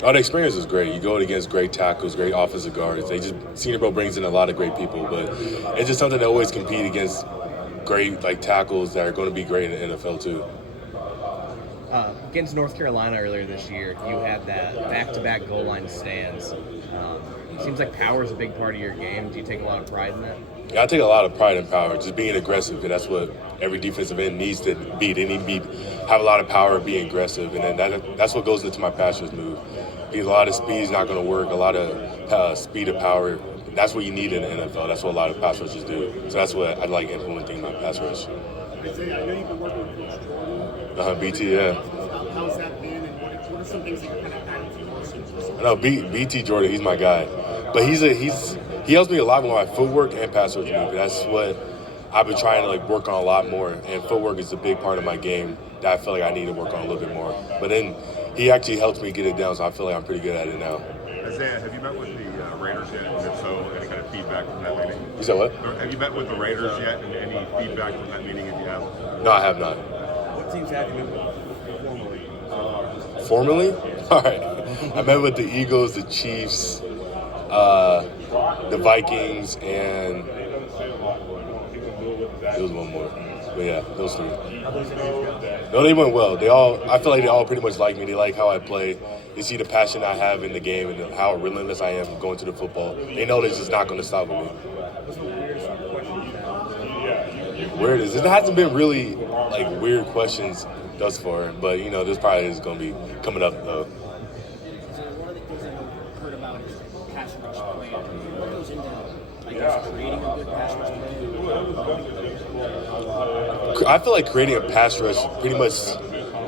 Oh, the experience is great. You go against great tackles, great offensive guards. Senior Bowl brings in a lot of great people, but it's just something to always compete against great tackles that are going to be great in the NFL too. Against North Carolina earlier this year, you had that back-to-back goal line stands. Seems like power is a big part of your game. Do you take a lot of pride in that? Yeah, I take a lot of pride in power, just being aggressive, because that's what every defensive end needs to be. They need to have a lot of power, be aggressive, and then that's what goes into my pass rush move. Because a lot of speed is not going to work. A lot of speed and power, that's what you need in the NFL. That's what a lot of pass rushers do. So that's what I like implementing in my pass rush. Isaiah, I know you've been working with Coach Jordan. BT, yeah. How's that been, and what are some things that you kind of added to your arsenal? No, BT Jordan, he's my guy. But he helps me a lot with my footwork and pass rush move. That's what I've been trying to work on a lot more. And footwork is a big part of my game that I feel like I need to work on a little bit more. But then he actually helps me get it down, so I feel like I'm pretty good at it now. Isaiah, have you met with the Raiders yet? And if so, any kind of feedback from that meeting? You said what? Have you met with the Raiders yet? And any feedback from that meeting if you have? No, I have not. What teams have you met with formally? Formally? All right. I met with the Eagles, the Chiefs, the Vikings, and there was one more. But yeah, those three. No, they went well. I feel like they all pretty much like me. They like how I play. They see the passion I have in the game and how relentless I am going to the football. They know they're just not going to stop with me. Weird is it hasn't been really weird questions thus far, but this probably is going to be coming up though. So one of the things I've heard about is pass rush plan. What goes into creating a good pass rush plan? I feel like creating a pass rush pretty much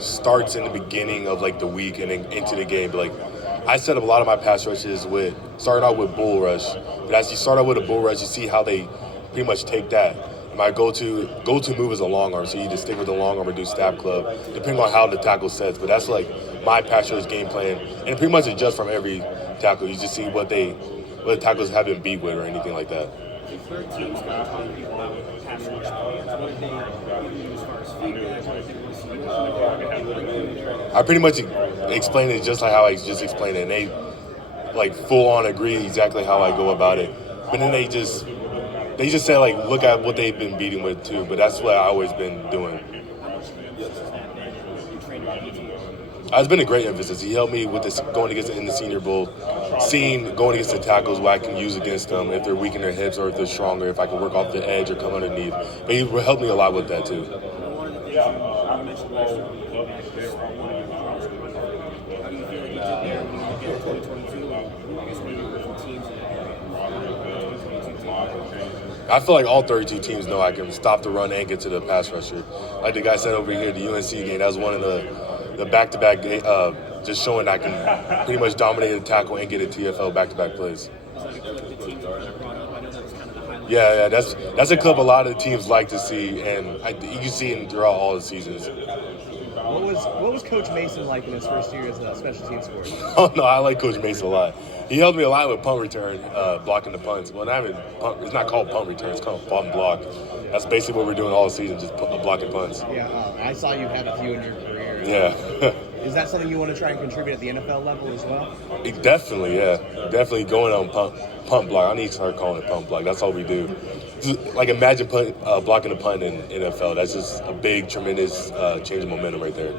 starts in the beginning of the week and then into the game. But I set up a lot of my pass rushes starting out with bull rush. But as you start out with a bull rush, you see how they pretty much take that. My go-to move is a long arm, so you just stick with the long arm or do stab club, depending on how the tackle sets. But that's my pass rush game plan, and it pretty much adjusts from every tackle. You just see what the tackles have been beat with or anything like that. Where teams can talk to people about pass rush plans? What do they do as far as feedback? What do they want to see? I pretty much explained it just like how I just explained it, and they full on agree exactly how I go about it. But then they just say look at what they've been beating with too. But that's what I've always been doing. It's been a great emphasis. He helped me with this going against in the Senior Bowl, going against the tackles, what I can use against them if they're weak in their hips or if they're stronger, if I can work off the edge or come underneath. But he helped me a lot with that too. One of the things you mentioned last week, how do you feel like you did there when you get 2022? I guess maybe different teams in 2022 I feel like all 32 teams know I can stop the run and get to the pass rusher. Like the guy said over here, the UNC game, that was one of the back-to-back, just showing I can pretty much dominate the tackle and get a TFL back-to-back plays. Yeah, that's a clip a lot of the teams like to see, and you can see it throughout all the seasons. What was Coach Mason like in his first year as a special teams coach? Oh no, I like Coach Mason a lot. He helped me a lot with punt return, blocking the punts. Well, it's not called punt return; it's called punt block. That's basically what we're doing all season, just blocking punts. Yeah, I saw you had a few in your career. Yeah. Is that something you want to try and contribute at the NFL level as well? Definitely, yeah. Definitely going on punt block. I need to start calling it punt block. That's all we do. Imagine blocking a punt in NFL. That's just a big, tremendous change of momentum right there.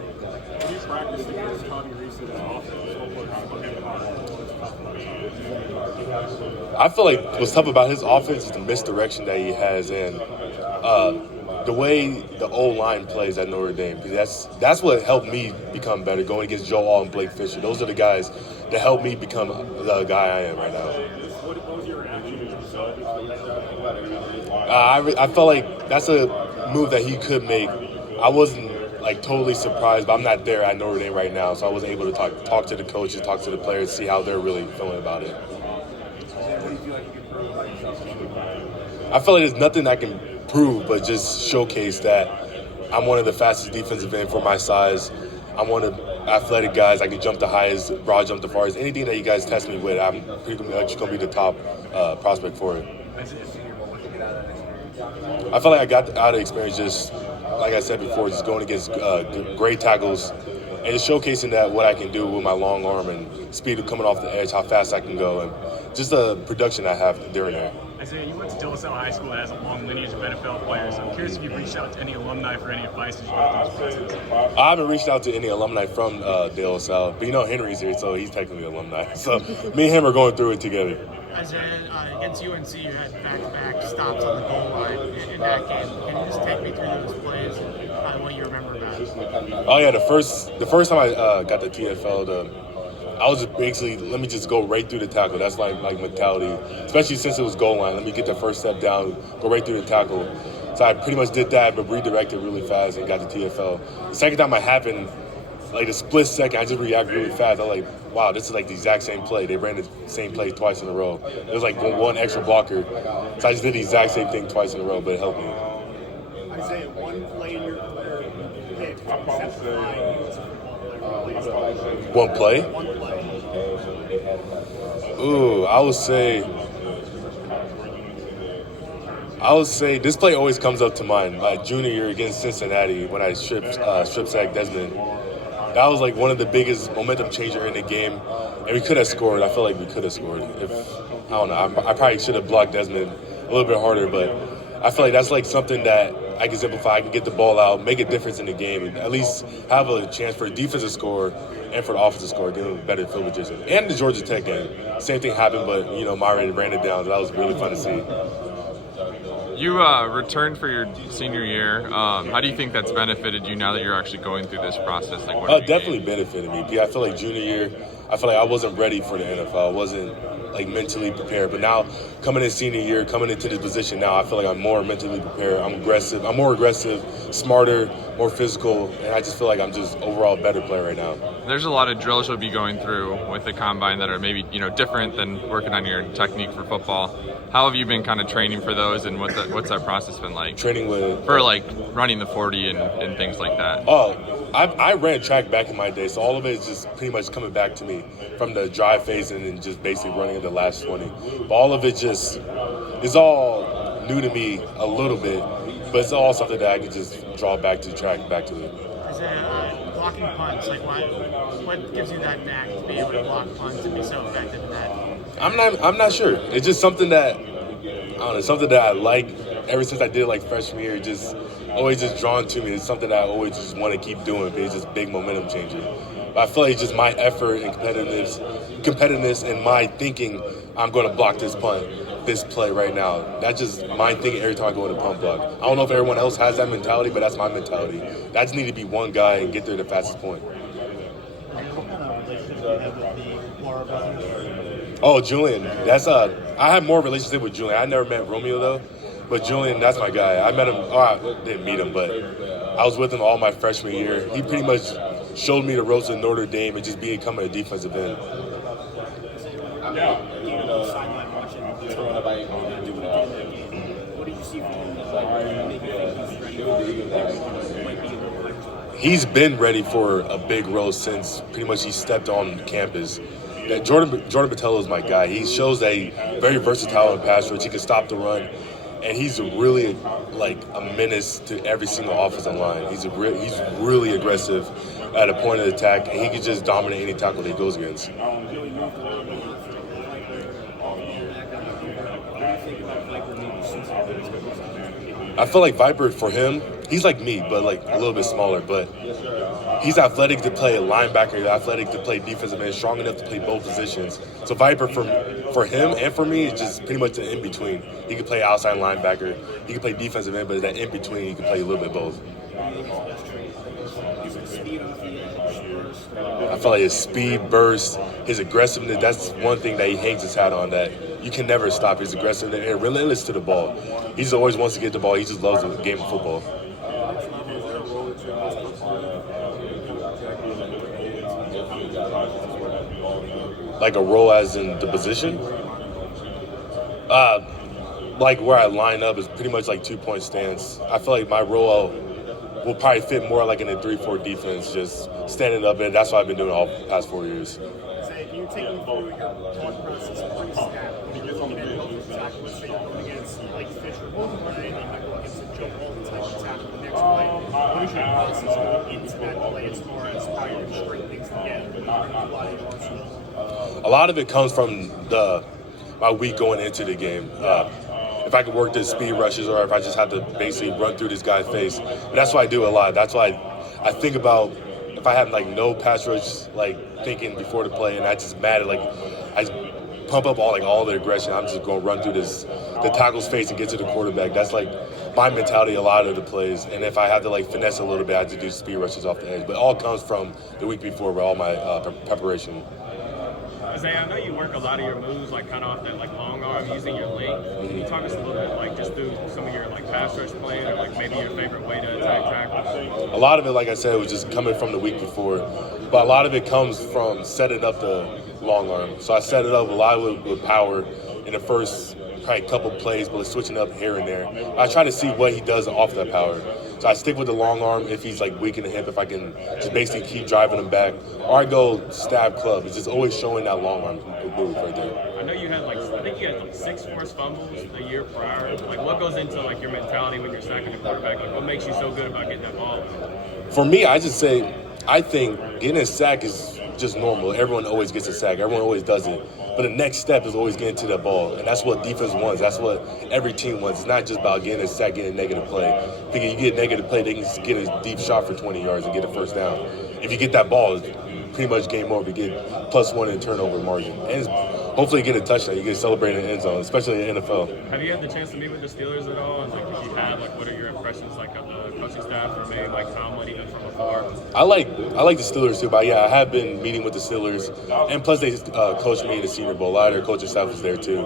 I feel like what's tough about his offense is the misdirection that he has and the way the O-line plays at Notre Dame. Because that's what helped me become better, going against Joe All and Blake Fisher. Those are the guys that helped me become the guy I am right now. What was your reaction as you saw it? I felt like that's a move that he could make. I wasn't totally surprised, but I'm not there at Notre Dame right now, so I wasn't able to talk to the coaches, talk to the players, see how they're really feeling about it. I feel like there's nothing I can prove, but just showcase that I'm one of the fastest defensive end for my size. I'm one of the athletic guys. I can jump the highest, broad jump the farthest. Anything that you guys test me with, I'm pretty much going to be the top prospect for it. I feel like I got out of experience just, like I said before, just going against great tackles and just showcasing that what I can do with my long arm and speed of coming off the edge, how fast I can go, and just the production I have during that. Isaiah, you went to De La Salle High School that has a long lineage of NFL players. I'm curious if you've reached out to any alumni for any advice as you go through this process. I haven't reached out to any alumni from De La Salle, but Henry's here, so he's technically an alumni. So me and him are going through it together. Isaiah, against UNC, you had back-to-back stops on the goal line in that game. Can you just take me through those plays and what you remember about it? Oh yeah, the first time I got the TFL, I was just basically, let me just go right through the tackle. That's like mentality, especially since it was goal line. Let me get the first step down, go right through the tackle. So I pretty much did that, but redirected really fast and got the TFL. The second time it happened, like a split second, I just reacted really fast. I was like, wow, this is like the exact same play. They ran the same play twice in a row. It was like one extra blocker. So I just did the exact same thing twice in a row, but it helped me. Isaiah, one play in your career you hit except for One play? Ooh, I would say this play always comes up to mind. My junior year against Cincinnati when I strip sack Desmond. That was like one of the biggest momentum changer in the game, and we could have scored. I feel like we could have scored. I don't know. I probably should have blocked Desmond a little bit harder, but I feel like that's like something that I can simplify. I can get the ball out, make a difference in the game, and at least have a chance for a defensive score and for the offensive score, give them a better field position. And the Georgia Tech game, same thing happened, but Myron ran it down. So that was really fun to see. You returned for your senior year. How do you think that's benefited you now that you're actually going through this process? Like, definitely benefited me. I feel like junior year, I feel like I wasn't ready for the NFL. I wasn't like mentally prepared. But now coming in senior year, coming into this position now, I feel like I'm more mentally prepared. I'm more aggressive, smarter, more physical, and I just feel like I'm just overall a better player right now. There's a lot of drills you'll be going through with the combine that are maybe different than working on your technique for football. How have you been kind of training for those, and what's that process been like? Training with for like running the 40 and things like that. Oh, I ran track back in my day, so all of it is just pretty much coming back to me from the drive phase and then just basically running in the last 20. But all of it just is all new to me a little bit, but it's all something that I can just draw back to track, back to it. Isaiah, blocking punts, like what gives you that knack to be able to block punts and be so effective in that? I'm not sure. It's just something that I like ever since I did like freshman year. Just always just drawn to me. It's something that I always just want to keep doing. It's just big momentum changer. But I feel like just my effort and competitiveness and my thinking, I'm going to block this punt, this play right now. That's just my thinking every time I go in a punt block. I don't know if everyone else has that mentality, but that's my mentality. I just need to be one guy and get there the fastest point. What kind of relationship do you have with the Laura brothers? Oh, Julian. I have more relationship with Julian. I never met Romeo though, but Julian, that's my guy. I met him. I didn't meet him, but I was with him all my freshman year. He pretty much showed me the ropes of Notre Dame and just becoming a defensive end. What did you see from him that made you think he's ready? He's been ready for a big role since pretty much he stepped on campus. That Jordan Botelho is my guy. He shows that he's very versatile in pass rush. He can stop the run, and he's really like a menace to every single offensive line. He's really aggressive at a point of attack, and he can just dominate any tackle that he goes against. I feel like Viper, for him, he's like me, but like a little bit smaller. But he's athletic to play linebacker, athletic to play defensive end, strong enough to play both positions. So Viper, for him and for me, is just pretty much the in-between. He can play outside linebacker, he can play defensive end, but that in-between, he can play a little bit both. I feel like his speed, burst, his aggressiveness, that's one thing that he hangs his hat on, that you can never stop. His aggressiveness and relentless to the ball. He just always wants to get the ball. He just loves the game of football. Like a role as in the position? Like where I line up is pretty much like 2-point stance. I feel like my role will probably fit more like in a 3-4 defense, just standing up, and that's what I've been doing all the past 4 years. Can you take me through your thought process pre-snap when you're looking at both tackle? Let's say you're going against like Fisher, right? You might go against a Joe Bolton type of tackle the next play. What is your process going into that play as far as how you're going to string things together? What are you going to do a lot of your arsenal? A lot of it comes from my week going into the game. If I could work the speed rushes or if I just have to basically run through this guy's face. But that's what I do a lot. That's why I think about if I have like no pass rush like thinking before the play and I just mad at like I just pump up all the aggression. I'm just going to run through the tackle's face and get to the quarterback. That's like my mentality a lot of the plays. And if I have to like finesse a little bit, I have to do speed rushes off the edge. But it all comes from the week before with all my preparation. Isaiah, I know you work a lot of your moves like kind of off that like long arm using your length. Can you talk us a little bit like just through some of your like pass rush plays or like maybe your favorite way to attack tackles? A lot of it, like I said, was just coming from the week before. But a lot of it comes from setting up the long arm. So I set it up a lot with power in the first probably couple plays, but switching up here and there. I try to see what he does off that power. So I stick with the long arm if he's like weak in the hip, if I can just basically keep driving him back. Or I go stab club. It's just always showing that long arm move right there. I know you had I think you had like 6 forced fumbles a year prior. Like what goes into like your mentality when you're sacking the quarterback? Like what makes you so good about getting that ball? For me, I think getting a sack is just normal. Everyone always gets a sack. Everyone always does it. But the next step is always getting to that ball. And that's what defense wants. That's what every team wants. It's not just about getting a sack, getting a negative play. Because you get a negative play, they can just get a deep shot for 20 yards and get a first down. If you get that ball, it's pretty much game over. You get +1 in turnover margin. And hopefully you get a touchdown. You get celebrated in the end zone, especially in the NFL. Have you had the chance to meet with the Steelers at all? And like if you have, like what are your impressions like of the coaching staff or maybe like Tomlin even from afar? I like the Steelers too, but yeah, I have been meeting with the Steelers, and plus they coached me in the Senior Bowl. A lot of their coaching staff was there too.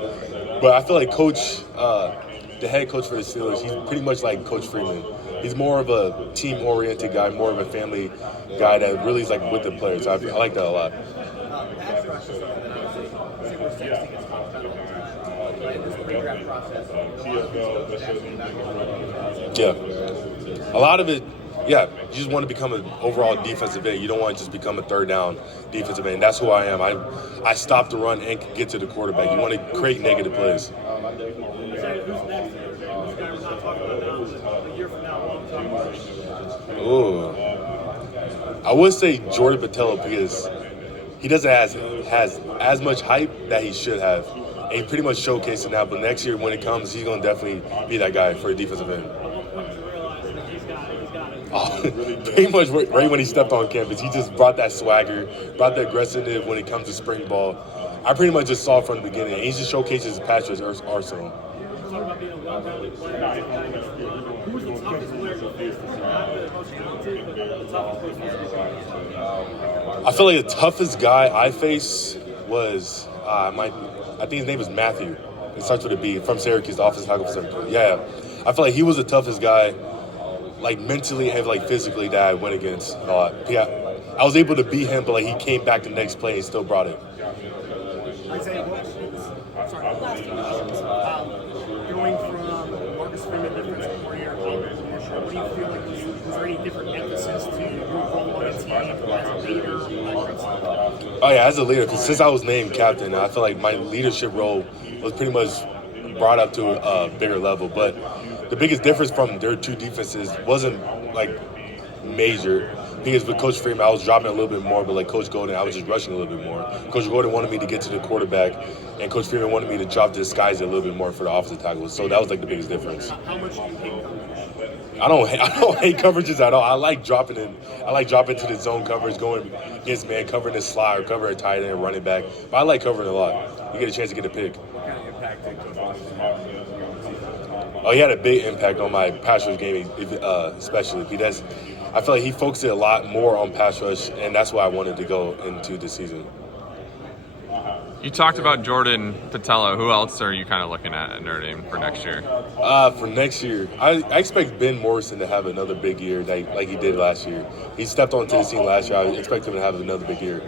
But I feel like the head coach for the Steelers, he's pretty much like Coach Freeman. He's more of a team-oriented guy, more of a family guy that really is like with the players. I like that a lot. Pass rush is something that obviously Super 60 gets talked about all the time. But in this pre-draft process, a lot of these coaches asking about Yeah. A lot of it, yeah, you just want to become an overall defensive end. You don't want to just become a third down defensive end. That's who I am. I stop the run and get to the quarterback. You want to create negative plays. Ooh. I would say Jordan Botelho because he doesn't has as much hype that he should have. And he pretty much showcased it now, but next year when it comes, he's going to definitely be that guy for a defensive end. Pretty much right when he stepped on campus, he just brought that swagger, brought the aggressiveness when it comes to spring ball. I pretty much just saw it from the beginning. And he just showcases his pass rush arsenal. I feel like the toughest guy I faced was I think his name was Matthew. It starts with a B, from Syracuse, the offensive tackle for Syracuse. Yeah, I feel like he was the toughest guy, like mentally and like physically, that I went against a lot. Yeah, I was able to beat him, but like he came back the next play and still brought it. Isaiah, last two questions. Going from Marcus Freeman, defensive coordinator, what do you feel like was there any different emphasis to your role on the team as a leader? Oh yeah, as a leader, because since I was named captain, I feel like my leadership role was pretty much brought up to a bigger level. But the biggest difference from their two defenses wasn't like major. Because with Coach Freeman, I was dropping a little bit more, but like Coach Golden, I was just rushing a little bit more. Coach Golden wanted me to get to the quarterback, and Coach Freeman wanted me to drop the skies a little bit more for the offensive tackles. So that was like the biggest difference. How much do you hate coverage? I don't hate coverages at all. I like dropping in. I like dropping to the zone coverage, going against man, covering the slot or covering a tight end and running back. But I like covering a lot. You get a chance to get a pick. What kind of impact did Coach Boston have? Oh, he had a big impact on my pass rush game, especially because I feel like he focused a lot more on pass rush, and that's why I wanted to go into the season. You talked about Jordan Botelho. Who else are you kind of looking at Notre Dame for next year? For next year, I expect Ben Morrison to have another big year like he did last year. He stepped onto the scene last year. I expect him to have another big year.